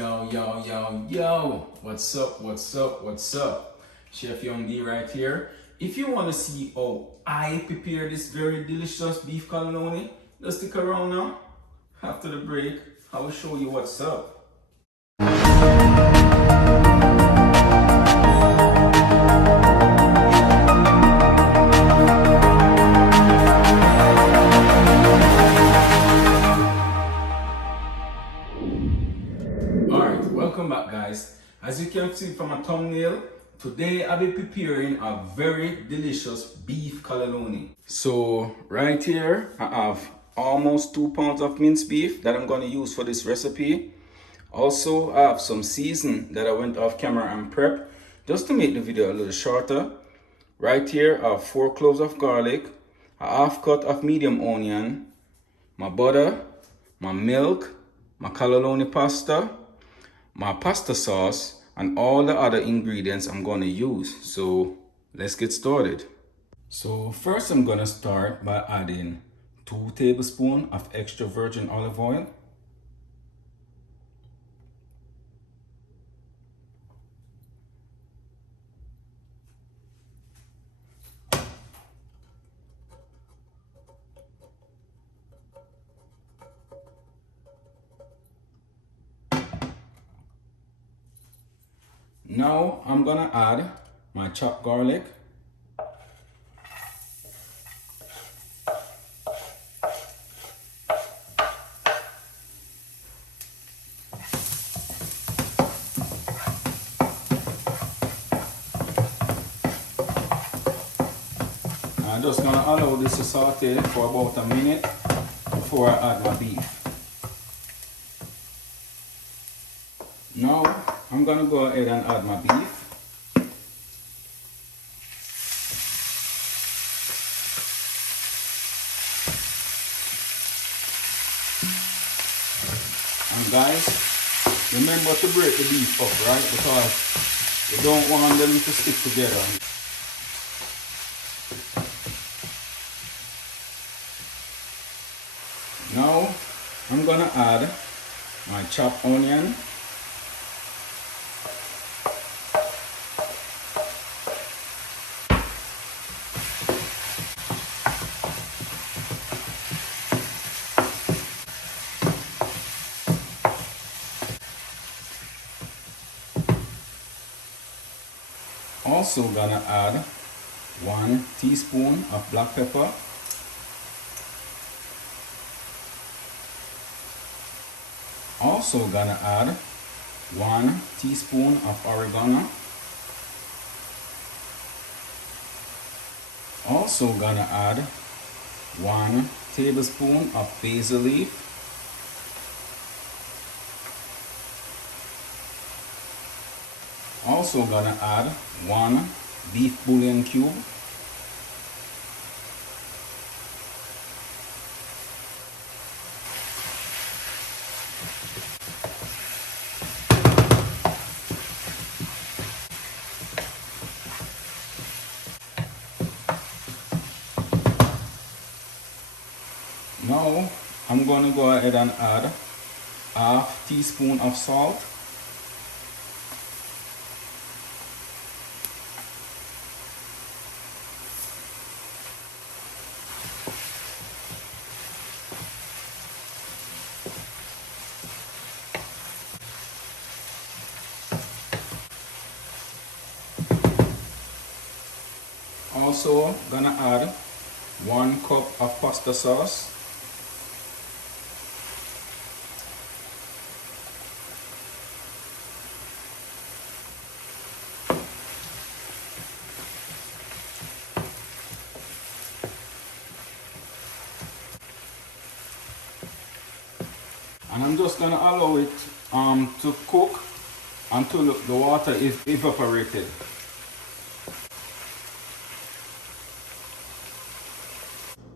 Yo, what's up? Chef Young D right here. If you want to see how I prepare this very delicious beef cannelloni, just stick around now. After the break, I will show you what's up. Welcome back, guys. As you can see from my thumbnail, today I'll be preparing a very delicious beef cannelloni. So right here I have almost 2 pounds of minced beef that I'm going to use for this recipe. Also I have some season that I went off camera and prep just to make the video a little shorter. Right here I have 4 cloves of garlic, a half cut of medium onion, my butter, my milk, my cannelloni pasta, my pasta sauce, and all the other ingredients I'm going to use. So let's get started. So first I'm going to start by adding 2 tablespoons of extra virgin olive oil, now I'm gonna add my chopped garlic, I'm just gonna allow this to saute for about a minute before I add my beef. Now I'm gonna go ahead and add my beef. And guys, remember to break the beef up, right? Because you don't want them to stick together. Now I'm gonna add my chopped onion. Also gonna add 1 teaspoon of black pepper, also gonna add 1 teaspoon of oregano, also gonna add 1 tablespoon of basil leaf, also gonna add 1 beef bouillon cube, now I'm gonna go ahead and add half teaspoon of salt, also gonna add 1 cup of pasta sauce, and I'm just gonna allow it to cook until the water is evaporated.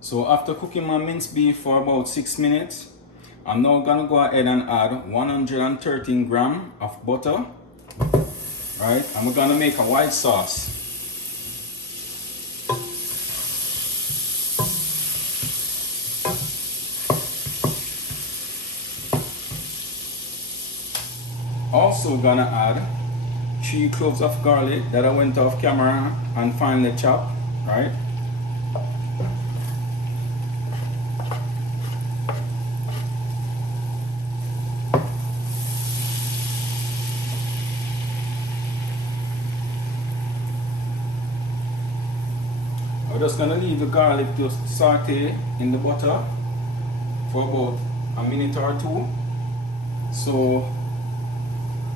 So after cooking my minced beef for about 6 minutes, I'm now gonna go ahead and add 113 grams of butter, right? And we're gonna make a white sauce. Also gonna add 3 cloves of garlic that I went off camera and finely chopped, right? I'm just gonna leave the garlic to saute in the butter for about a minute or two. So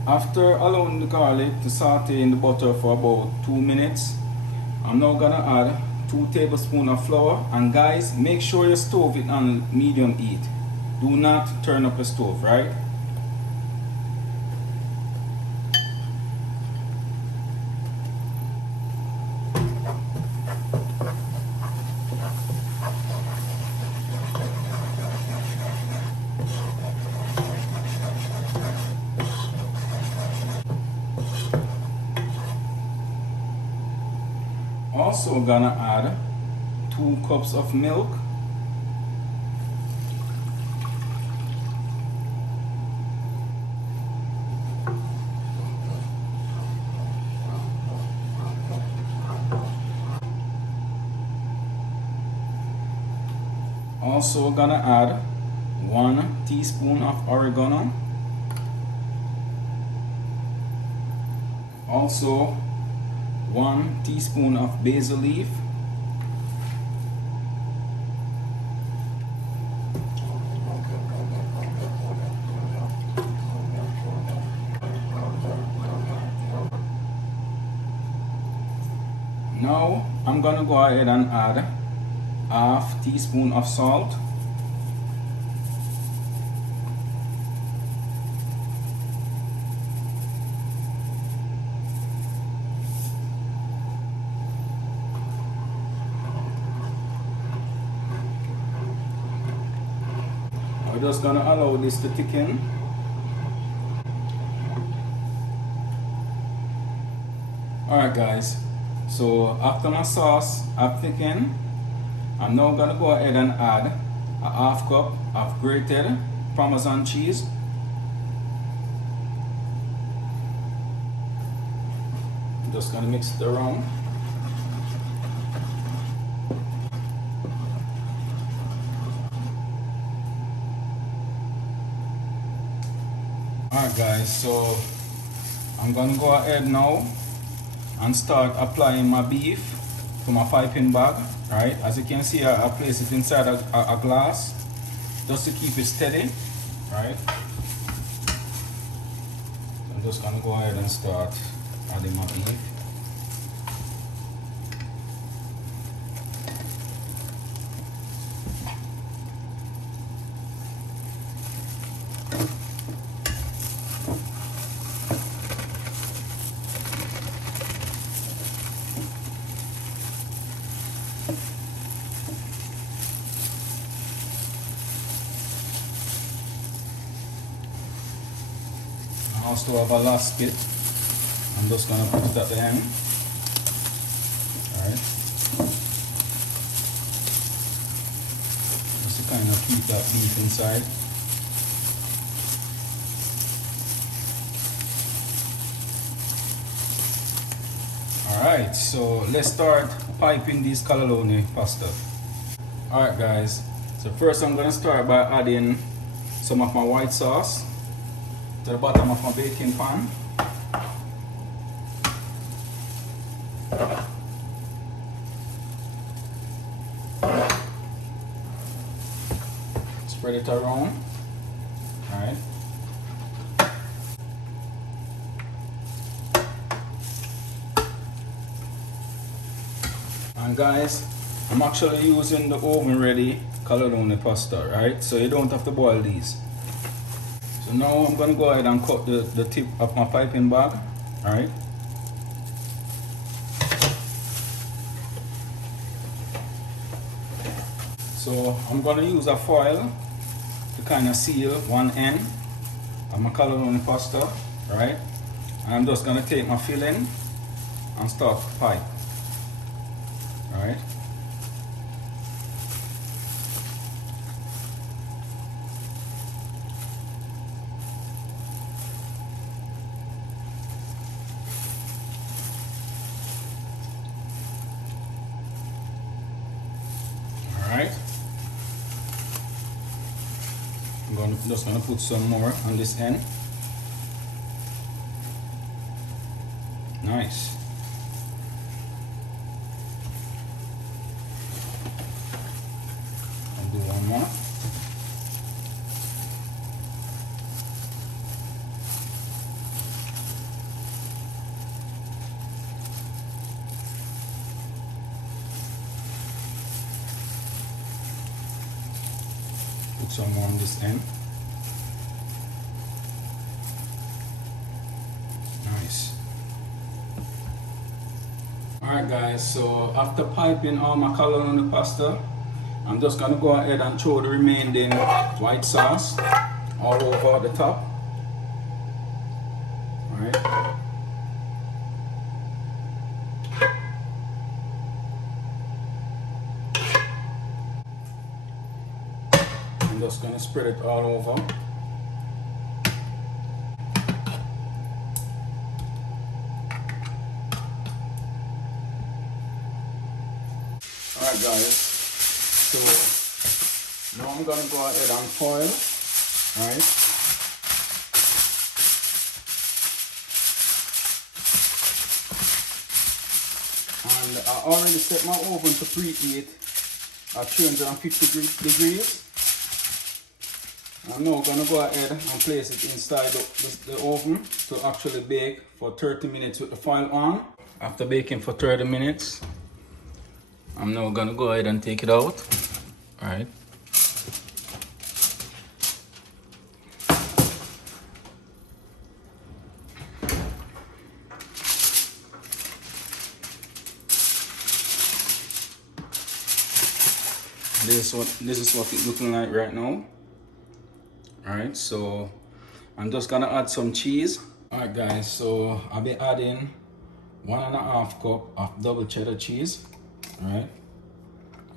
after allowing the garlic to saute in the butter for about 2 minutes, I'm now gonna add 2 tablespoons of flour. And guys, make sure you stove it on medium heat. Do not turn up the stove, right? Also gonna add 2 cups of milk. Also gonna add 1 teaspoon of oregano. Also 1 teaspoon of basil leaf. Now I'm gonna go ahead and add half teaspoon of salt. We're just gonna allow this to thicken. Alright guys, so after my sauce have thickened, I'm now gonna go ahead and add a half cup of grated Parmesan cheese. I'm just gonna mix it around. Alright guys, so I'm gonna go ahead now and start applying my beef to my piping bag. Right, as you can see, I place it inside a glass just to keep it steady. Right, I'm just gonna go ahead and start adding my beef. I also have a last bit. I'm just going to put it at the end. Alright. Just to kind of keep that beef inside. Alright, so let's start piping these cannelloni pasta. Alright guys, so first I'm going to start by adding some of my white sauce to the bottom of my baking pan. Spread it around. Alright. And guys, I'm actually using the oven ready cannelloni pasta, right? So you don't have to boil these. So now I'm going to go ahead and cut the tip of my piping bag, alright? So I'm going to use a foil to kind of seal one end of my cannelloni pasta, right? And I'm just going to take my filling and start to pipe, alright? just gonna put some more on this end. Nice. I'll do one more. Put some more on this end. Nice. Alright guys, so after piping all my cannelloni pasta, I'm just gonna go ahead and throw the remaining white sauce all over the top. Alright. I'm just gonna spread it all over. Alright guys, so now I'm gonna go ahead and foil, alright. And I already set my oven to preheat at 350 degrees. I'm now gonna go ahead and place it inside the oven to actually bake for 30 minutes with the foil on. After baking for 30 minutes, I'm now gonna go ahead and take it out. Alright. This is what it's looking like right now. Alright, so I'm just gonna add some cheese. Alright guys, so I'll be adding 1.5 cup of double cheddar cheese. Alright,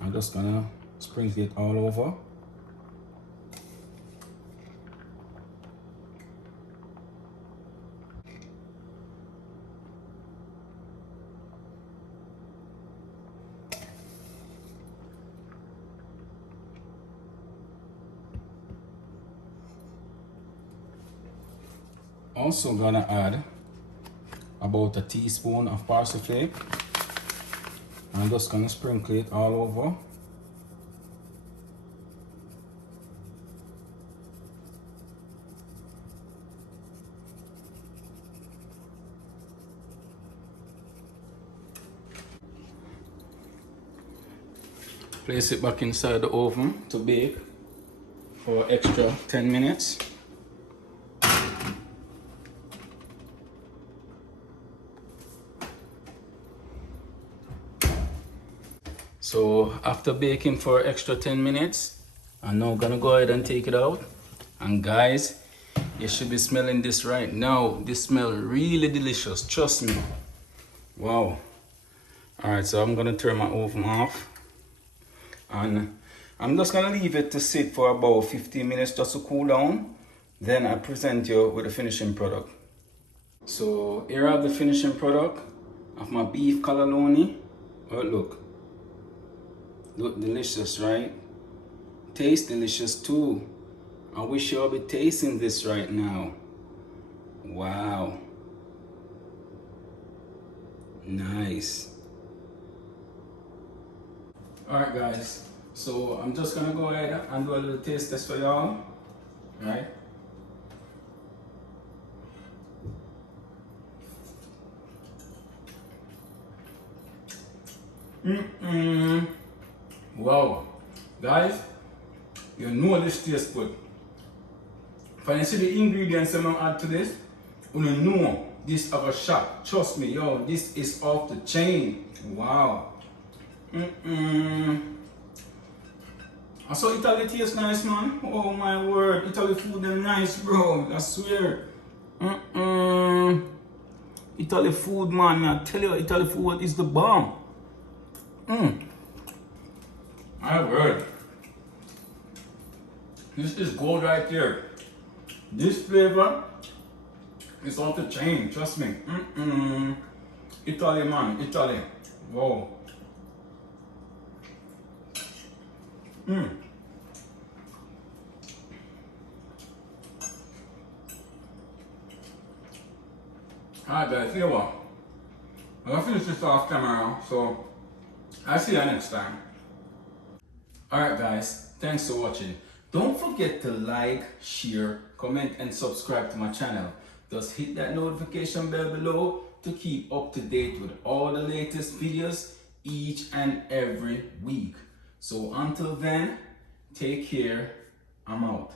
I'm just gonna sprinkle it all over. Also gonna add about a teaspoon of parsley flake. I'm just gonna sprinkle it all over. Place it back inside the oven to bake for extra 10 minutes. So after baking for extra 10 minutes, I'm now gonna go ahead and take it out. And guys, you should be smelling this right now. This smells really delicious, trust me. Wow. Alright, so I'm gonna turn my oven off. And I'm just gonna leave it to sit for about 15 minutes just to cool down. Then I present you with the finishing product. So here I have the finishing product of my beef cannelloni. Oh, look delicious, right? Tastes delicious too. I wish y'all be tasting this right now. Wow. Nice. Alright guys, so I'm just gonna go ahead and do a little taste test for y'all. Alright. Wow, guys, you know this tastes good. When you see the ingredients I'm gonna add to this, you know this have a shot. Trust me, yo, this is off the chain. Wow. I saw Italy tastes nice, man. Oh my word, Italy food is nice, bro. I swear. Italy food, man. I tell you, Italy food is the bomb. My word. This is gold right here. This flavor is off the chain, trust me. Italy, man, Italy. Wow. Alright guys, you know what? I'm gonna finish this off camera, so I'll see you next time. Alright guys, thanks for watching. Don't forget to like, share, comment and subscribe to my channel. Just hit that notification bell below to keep up to date with all the latest videos each and every week. So until then, take care, I'm out.